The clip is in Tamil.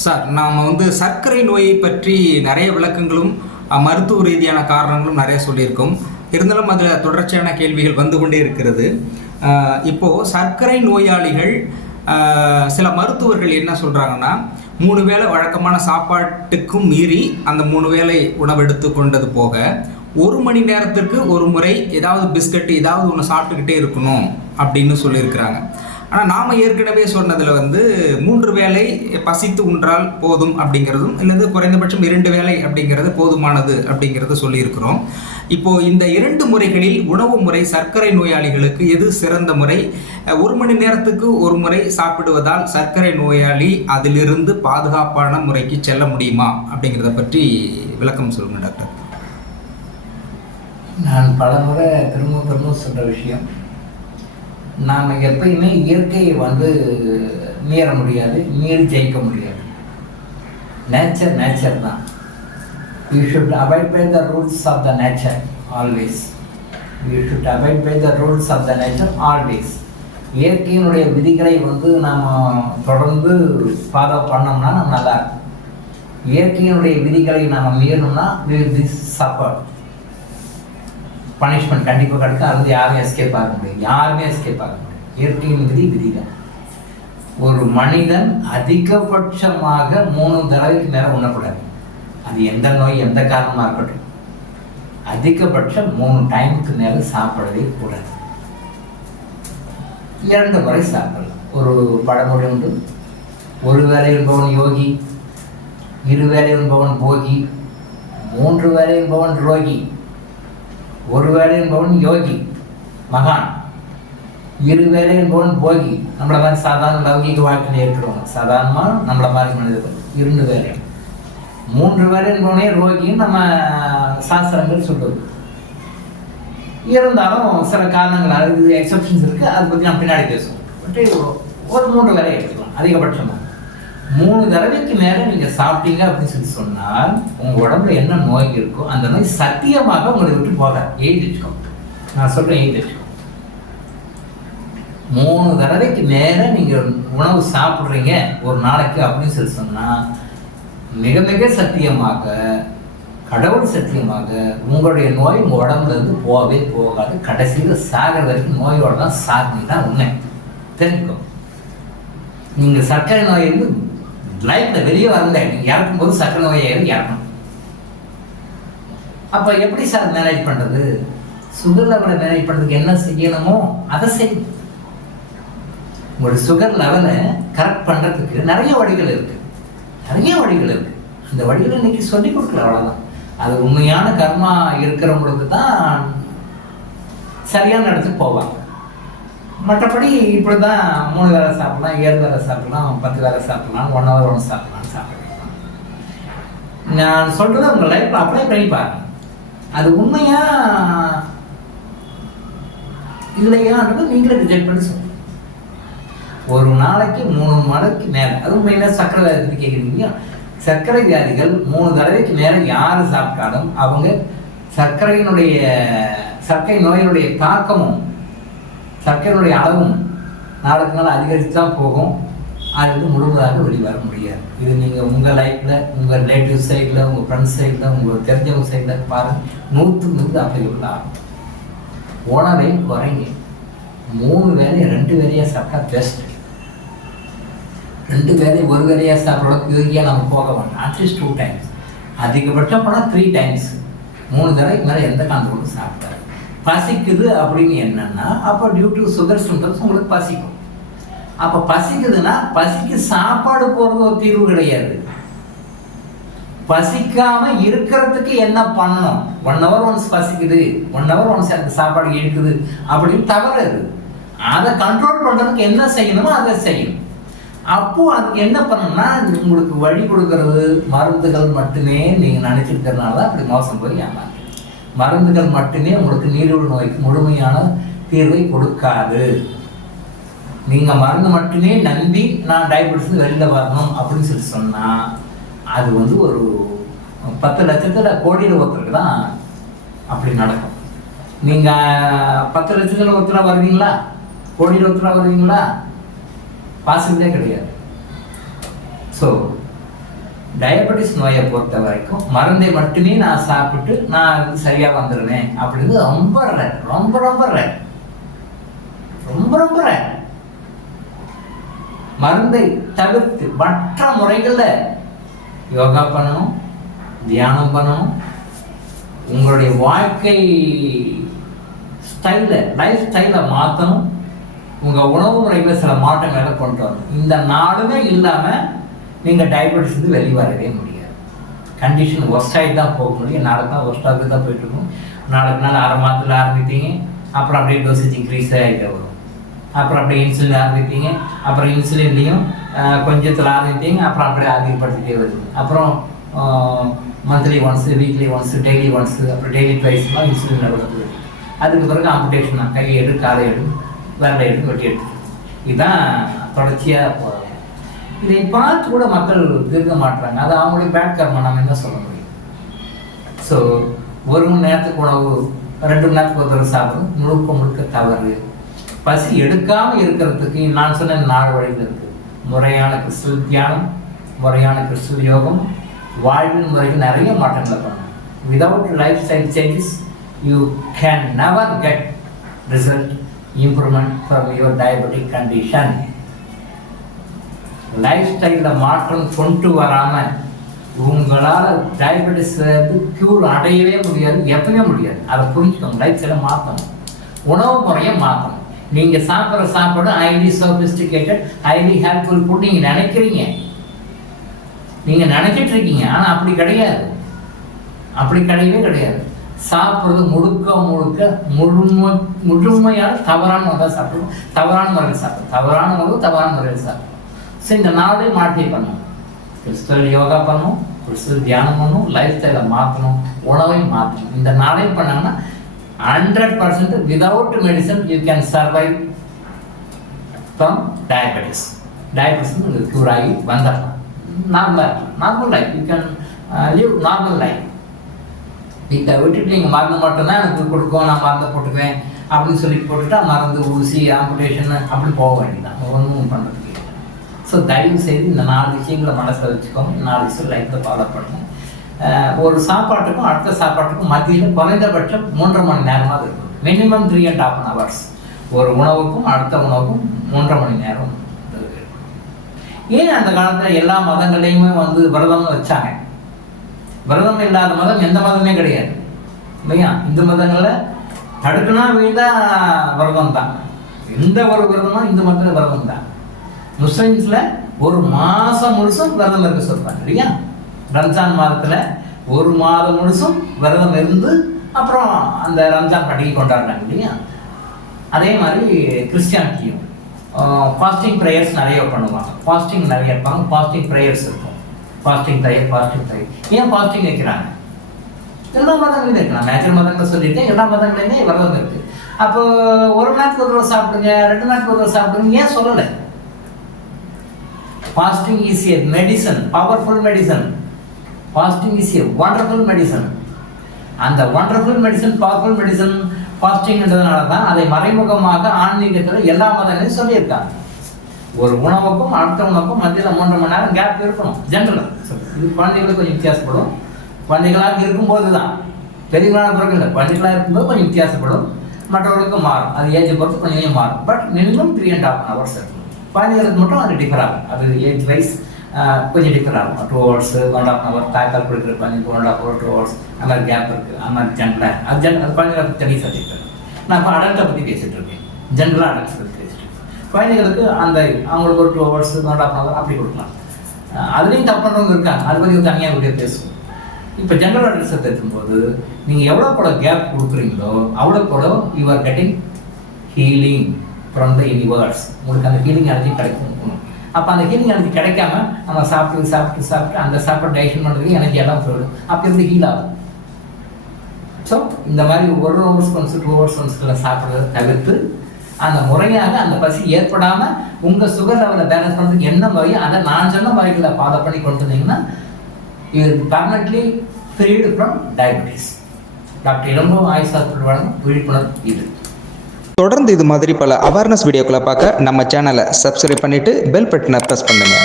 சார், நாம் சர்க்கரை நோயை பற்றி நிறைய விளக்கங்களும் மருத்துவ ரீதியான காரணங்களும் நிறைய சொல்லியிருக்கோம். இருந்தாலும் அதில் தொடர்ச்சியான கேள்விகள் வந்து கொண்டே இருக்கிறது. இப்போது சர்க்கரை நோயாளிகள் சில மருத்துவர்கள் என்ன சொல்கிறாங்கன்னா, 3 வேளை வழக்கமான சாப்பாட்டுக்கும் மீறி அந்த 3 வேளை உணவு எடுத்து கொண்டது போக 1 மணி நேரத்திற்கு ஒரு முறை ஏதாவது பிஸ்கட் ஏதாவது ஒன்று சாப்பிட்டுக்கிட்டே இருக்கணும் அப்படின்னு சொல்லியிருக்கிறாங்க. ஆனால் நாம் ஏற்கனவே சொன்னதில் 3 வேளை பசித்து உன்றால் போதும் அப்படிங்கிறதும் இல்லது குறைந்தபட்சம் 2 வேளை அப்படிங்கிறது போதுமானது அப்படிங்கிறத சொல்லியிருக்கிறோம். இப்போது இந்த 2 முறைகளில் உணவு முறை சர்க்கரை நோயாளிகளுக்கு எது சிறந்த முறை? 1 மணி நேரத்துக்கு ஒரு முறை சாப்பிடுவதால் சர்க்கரை நோயாளி அதிலிருந்து பாதுகாப்பான முறைக்கு செல்ல முடியுமா அப்படிங்கிறத பற்றி விளக்கம் சொல்லுங்கள் டாக்டர். நான் பலமுறை திரும்ப சொல்கிற விஷயம், நாம் எப்பயுமே இயற்கையை மீற முடியாது, மீறி ஜெயிக்க முடியாது. நேச்சர் தான். You should avoid by the rules of the nature always. இயற்கையினுடைய விதிகளை நாம் தொடர்ந்து ஃபாலோ பண்ணோம்னா நம்ம நல்லா இருக்கும். இயற்கையினுடைய விதிகளை நாம் மீறணும்னா சஃபர் பனிஷ்மெண்ட் கண்டிப்பாக கிடைக்கும். அது யாருமே எஸ்கேப் ஆக முடியாது. இயற்கையின் விதிதான். ஒரு மனிதன் அதிகபட்சமாக 3 தடவைக்கு மேலே உண்ணக்கூடாது. அது எந்த நோய் எந்த காரணமாக இருக்கட்டும், அதிகபட்சம் 3 டைமுக்கு மேலே சாப்பிடவே கூடாது. 2 முறை சாப்பிடலாம். ஒரு பழமொழி உண்டு, 1 வேளை என்பவன் யோகி, 2 வேளை என்பவன் போகி, 3 வேளை என்பவன் ரோகி. 1 வேளை என்பவன் யோகி மகான், 2 வேளை என்பவன் போகி. நம்மளை மாதிரி சாதாரண லௌகிக வாழ்க்கையில் இருக்கிறவங்க, சாதாரணமாக நம்மளை மாதிரி மனிதர்கள் 2 வேளை. 3 வேளை என்பவனே ரோகின்னு நம்ம சாஸ்திரங்கள் சொல்லுது. இருந்தாலும் சில காரணங்கள் அதுக்கு எக்ஸப்ஷன்ஸ் இருக்குது, அதை பற்றி நம்ம பின்னாடி பேசுவோம். பட் ஒரு 3 வேளை எடுத்துக்கலாம் அதிகபட்சமாக. 3 தடவைக்கு மேலே நீங்கள் சாப்பிட்டீங்க அப்படின்னு சொன்னால் உங்கள் உடம்புல என்ன நோய் இருக்கோ அந்த நோய் சத்தியமாக உங்களை விட்டு போகாது. எழுதி வச்சுக்கோ, நான் சொல்கிறேன், எழுதி வச்சுக்கோ. 3 தடவைக்கு மேலே நீங்கள் உணவு சாப்பிட்றீங்க ஒரு நாளைக்கு அப்படின்னு சொன்னால் மிக மிக சத்தியமாக, கடவுள் சத்தியமாக உங்களுடைய நோய் உங்கள் உடம்புல இருந்து போகவே போகாது. கடைசியில் சாகிற வரைக்கும் நோயோடு தான் சாகுனீங்க தான் உண்மை. தெரிஞ்சுக்கோ. நீங்கள் சர்க்கரை நோய் லைஃப்பில் வெளியே வரல, நீங்கள் இறக்கும்போது சர்க்கரை நோயை இறக்கணும். அப்போ எப்படி சார் மேனேஜ் பண்ணுறது? சுகர் லெவலை மேனேஜ் பண்ணுறதுக்கு என்ன செய்யணுமோ அதை செய்யும். உங்களோட சுகர் லெவலை கரெக்ட் பண்ணுறதுக்கு நிறைய வழிகள் இருக்குது. அந்த வழிகளை இன்னைக்கு சொல்லி கொடுக்கல, அவ்வளோதான். அது உண்மையான கர்மா இருக்கிறவங்களுக்கு தான் சரியான இடத்துக்கு போவாங்க. மற்றபடி இப்படி தான் 3 வேளை சாப்பிடலாம், 7 வேளை சாப்பிடலாம், 10 வேளை சாப்பிடலாம், 1 hour ஒன்று சாப்பிடலாம். நான் சொல்கிறத உங்கள் லைஃப்பில் அப்ளை பண்ணி பாருங்க. அது உண்மையா இல்லையான்றது நீங்களே ரிஜெக்ட் பண்ணி சொல்லுங்கள். ஒரு நாளைக்கு 3 மணிக்கு மேலே, அதுவும் மெயினாக சர்க்கரை வியாதி கேட்குறீங்க. சர்க்கரை வியாதிகள் 3 தடவைக்கு மேலே யார் சாப்பிட்டாலும் அவங்க சர்க்கரை நோயினுடைய தாக்கமும் சர்க்கரையுடைய அளவும் நாளுக்கு நாள் அதிகரித்து தான் போகும். அது முழுவதாக வெளிவர முடியாது. இது நீங்கள் உங்கள் லைஃப்பில், உங்கள் ரிலேட்டிவ் சைடில், உங்கள் ஃப்ரெண்ட்ஸ் சைடில், உங்களுக்கு தெரிஞ்சவங்க சைடில் பாருங்கள். 100% அப்ளிகபிள் ஆகும். உணவை குறைங்க. 3 வேளை 2 வேளையாக சாப்பிட்டா பெஸ்ட். 2 வேளை 1 வேளையாக சாப்பிட்ற யோகியாக நம்ம போக வேண்டாம். அட்லீஸ்ட் 2 டைம்ஸ், அதிகபட்சம் போனால் 3 டைம்ஸ். 3 தடவைக்கு மேலே எந்த காரணத்தோடு சாப்பிட்டாரு. பசிக்குது அப்படின்னு என்னன்னா, அப்போ டியூ டு சுகர் சிம்டம்ஸ் உங்களுக்கு பசிக்கும். அப்போ பசிக்குதுன்னா பசிக்கு சாப்பாடு போகிறது ஒரு தீர்வு கிடையாது. பசிக்காம இருக்கிறதுக்கு என்ன பண்ணணும்? 1 hour ஒன்ஸ் பசிக்குது, 1 hour ஒன்ஸ் எனக்கு சாப்பாடு இருக்குது அப்படின்னு தவறு. அதை கண்ட்ரோல் பண்ணுறதுக்கு என்ன செய்யணுமோ அதை செய்யணும். அப்போ அதுக்கு என்ன பண்ணணும்னா, உங்களுக்கு வழி கொடுக்கறது மருந்துகள் மட்டுமே நீங்கள் நினைச்சிருக்கிறதுனால தான் அப்படி மோசம் போய் ஏமாறு. மருந்துகள் மட்டுமே உங்களுக்கு நீரிழிவு நோய்க்கு முழுமையான தீர்வை கொடுக்காது. நீங்கள் மருந்து மட்டுமே நம்பி நான் டயபெட்டிஸ் வெளியில் வரணும் அப்படின்னு சொன்னால் அது ஒரு 10 லட்சத்தில் கோடியில் ஒருத்தருக்கு தான் அப்படி நடக்கும். நீங்கள் 10 லட்சத்தில் ஒருத்தராக வருவீங்களா? கோடியில் ஒருத்தராக வருவீங்களா? பாசிபிளே கிடையாது. ஸோ டயபெட்டிஸ் நோயை பொறுத்த வரைக்கும் மருந்தை மட்டுமே நான் சாப்பிட்டு நான் அது சரியாக வந்துடுவேன் அப்படின்னு ரொம்ப ரேர், ரொம்ப ரொம்ப ரேர், ரொம்ப ரொம்ப ரேர். மருந்தை தவிர்த்து மற்ற முறைகளில் யோகா பண்ணணும், தியானம் பண்ணணும், உங்களுடைய வாழ்க்கை ஸ்டைலை, லைஃப் ஸ்டைலை மாற்றணும், உங்கள் உணவு முறையில் சில மாற்றங்களை கொண்டு வரணும். இந்த நாளுமே இல்லாமல் நீங்கள் டயபெட்டிஸ் வந்து வெளியே வரவே முடியாது. கண்டிஷன் ஒர்ஸ்ட் ஆகிட்டு தான் போக முடியும். நாளைக்கு தான் ஒர்ஸ்டாக தான் போயிட்டுருக்கும். நாளுக்கு நாள் 6 மாதத்தில் ஆரம்பித்தீங்க, அப்புறம் அப்படியே டோசேஜ் இன்க்ரீஸ் ஆகிட்டே வரும். அப்புறம் அப்படியே இன்சுலின் ஆரம்பித்தீங்க, அப்புறம் இன்சுலின்லேயும் கொஞ்சத்தில் ஆரம்பித்தீங்க, அப்புறம் அப்படியே அதிகப்படுத்திட்டே வருது. அப்புறம் monthly once, weekly once, daily once, அப்புறம் டெய்லி ட்வைஸ்லாம் இன்சுலின் நடக்குது. அதுக்கு பிறகு ஆம்புடேஷன் தான், கை எடு, காலை எடு, விரலை எடு, வெட்டி எடுத்து, இதுதான் தொடர்ச்சியாக போகிறோம். இதை பார்த்து கூட மக்கள் திருந்த மாட்டுறாங்க. அது அவங்களுடைய பேட் கர்மா, நம்ம என்ன சொல்ல முடியும்? ஸோ 1 மணி நேரத்துக்கு உணவு 2 மணி நேரத்துக்கு ஒரு தடவை சாப்பிடும் முழுக்க முழுக்க தவறு. பசி எடுக்காமல் இருக்கிறதுக்கு நான் சொன்ன 4 வழிகள் இருக்குது. முறையான கிறிஸ்துவ தியானம், முறையான கிறிஸ்துவ யோகம், வாழ்வின் முறைக்கு நிறைய மாற்றங்களை பண்ணணும். Without life style changes you can never get result improvement from your diabetic condition. Life ஸ்டைலில் மாற்றம் கொண்டு வராமல் உங்களால் டயபெட்டிஸ் க்யூர் அடையவே முடியாது, எப்பவுமே முடியாது. அதை புரிஞ்சுக்கோங்க. லைஃப் ஸ்டைலை மாற்றணும், உணவு முறையை மாற்றணும். நீங்கள் சாப்பிட்ற சாப்பாடு highly sophisticated, highly helpful food நீங்கள் நினைக்கிறீங்க, நீங்கள் நினைச்சிட்டு இருக்கீங்க. ஆனால் அப்படி கிடையாது, அப்படி கிடையவே கிடையாது. சாப்பிட்றது முழுக்க முழுமையான தவறான முறையில் சாப்பிடணும், தவறான முறையில் சாப்பிடணும், தவறான உணவு தவறான முறையில் சாப்பிடணும். ஸோ இந்த நாளே மாற்றி பண்ணணும். கிறிஸ்துவ யோகா பண்ணணும், கிறிஸ்துவ தியானம் பண்ணணும், லைஃப் ஸ்டைலை மாற்றணும், உணவை மாற்றணும். இந்த நாளே பண்ணாங்கன்னா 100% without medicine you can survive from diabetes. Diabetes உங்களுக்கு க்யூர் ஆகி வந்துடலாம். Normal life you can live normal life. இதை விட்டுட்டு நீங்கள் மருந்து மட்டும்தான் எனக்கு கொடுக்கும், நான் மருந்தை போட்டுக்குவேன் அப்படின்னு சொல்லி போட்டுட்டா மருந்து, ஊசி, ஆம்புடேஷன் அப்படி போக வேண்டியதான். ஒன்றும் பண்ணுறதுக்கு. ஸோ தயவு செய்து இந்த 4 விஷயங்களை மனசில் வச்சுக்கோங்க. 4 விஷயம் லைஃப்பில் ஃபாலோ பண்ணுங்க. ஒரு சாப்பாட்டுக்கும் அடுத்த சாப்பாட்டுக்கும் மத்தியில் குறைந்தபட்சம் 3.5 மணி நேரமாக இருக்கும். Minimum 3.5 hours. ஒரு உணவுக்கும் அடுத்த உணவுக்கும் 3.5 மணி நேரம். ஏன் அந்த காலத்தில் எல்லா மதங்களையுமே வந்து விரதம்னு வச்சாங்க? விரதம் இல்லாத மதம் எந்த மதமே கிடையாது இல்லையா? இந்து மதங்களில் தடுக்குனா வீழ்ந்தா விரதம் தான். எந்த ஒரு விரதமும் இந்து மதத்தில் விரதம் தான். முஸ்லிம்ஸில் 1 மாதம் முழுசும் விரதம் இருக்க சொல்கிறாங்க இல்லையா? ரம்ஜான் மாதத்தில் 1 மாதம் முழுசும் விரதம் இருந்து அப்புறம் அந்த ரம்ஜான் பண்டிகை கொண்டாடுறாங்க இல்லையா? அதே மாதிரி கிறிஸ்டியானிட்டியும் ஃபாஸ்டிங் ப்ரேயர்ஸ் நிறைய பண்ணுவாங்க. ஃபாஸ்டிங் நிறைய இருப்பாங்க, ஃபாஸ்டிங் ப்ரேயர்ஸ் இருக்கும். Fasting prayer. ஏன் ஃபாஸ்டிங் வைக்கிறாங்க? எல்லா மதங்களையும் வைக்கலாம். மேஜர் மதங்களை சொல்லிட்டு எல்லா மதங்களையுமே விரதம் இருக்குது. அப்போ 1 மணி நேரத்துக்கு ஒரு தடவை சாப்பிடுங்க, 2 மணி நேரத்துக்கு ஒரு தடவை சாப்பிடுங்க ஏன் சொல்லலை? Fasting is a medicine, powerful medicine. Fasting is a wonderful medicine. And the wonderful medicine, powerful medicine, fasting என்றதுனால தான் அதை மறைமுகமாக ஆன்மீகத்தில் எல்லா மதங்களையும் சொல்லியிருக்காங்க. ஒரு உணவுக்கும் அடுத்த உணவுக்கும் மத்தியில் 3 மணி நேரம் கேப் இருக்கணும் ஜென்ரலாக. இது குழந்தைகளுக்கு கொஞ்சம் வித்தியாசப்படும். குழந்தைகளாக இருக்கும்போது தான், பெரியவங்களான பிறகு இல்லை, குழந்தைகளாக இருக்கும்போது கொஞ்சம் வித்தியாசப்படும். மற்றவர்களுக்கும் மாறும், அது ஏஜ் பொறுத்து கொஞ்சம் மாறும். பட் மினிமம் 3.5 hours இருக்கும். குழந்தைகளுக்கு மட்டும் அது டிஃபர் ஆகும். அது ஏஜ் வைஸ் கொஞ்சம் டிஃபர் ஆகும். 2 hours, 1.5 hour. தாய்ப்பால் கொடுக்குற குழந்தைக்கு 1.5 hour, 2 hours அந்த மாதிரி கேப் இருக்குது. அந்த மாதிரி ஜென்ரலாக அது குழந்தைகளை பற்றி தனி சப்ஜெக்ட். நான் இப்போ அடல்ட்டை பற்றி பேசிகிட்டு இருக்கேன், ஜென்ரலாக அடல்ட்ஸ் பற்றி பேசிட்டு இருக்கேன். குழந்தைகளுக்கு அந்த அவங்களுக்கு ஒரு 2 hours, 1.5 hour அப்படி கொடுக்கலாம். அதுலேயும் தப்பு பண்ணுறவங்க இருக்காங்க, அது பற்றி தனியாக வீடியோ பேசுவோம். இப்போ ஜென்ரல் அட்ரஸை பேசும்போது நீங்கள் எவ்வளோ கூட கேப் கொடுக்குறீங்களோ அவ்வளோ கூட you are getting healing from the universe. உங்களுக்கு அந்த ஹீலிங் எனர்ஜி கிடைக்கும். அப்போ அந்த ஹீலிங் எனர்ஜி கிடைக்காம நம்ம சாப்பிட்டு அந்த சாப்பாடு டைஜஷன் பண்ணுறதுக்கு எனர்ஜி எல்லாம் போயிடும். அப்போ எப்படி ஹீல் ஆகும்? ஸோ இந்த மாதிரி 1 hours once 2 hours once சாப்பிட்றத தவிர்த்து அந்த முறையாக அந்த பசி ஏற்படாமல் உங்கள் சுகர் லெவலை பேலன்ஸ் பண்ணுறதுக்கு என்ன முறையோ அதை நான் சொன்ன முறைகளை ஃபாலோ பண்ணி கொண்டு வந்தீங்கன்னா you will permanently freed from diabetes. Doctor இளம்போ ஆயுஷ் ஹாஸ்பிட்டல் வழங்கும் விழிப்புணர்வு இது. தொடர்ந்து இது மாதிரி பல அவேர்னஸ் வீடியோக்களை பார்க்க நம்ம சேனலை சப்ஸ்கிரைப் பண்ணிவிட்டு பெல் பட்டனை ப்ரெஸ் பண்ணுங்கள்.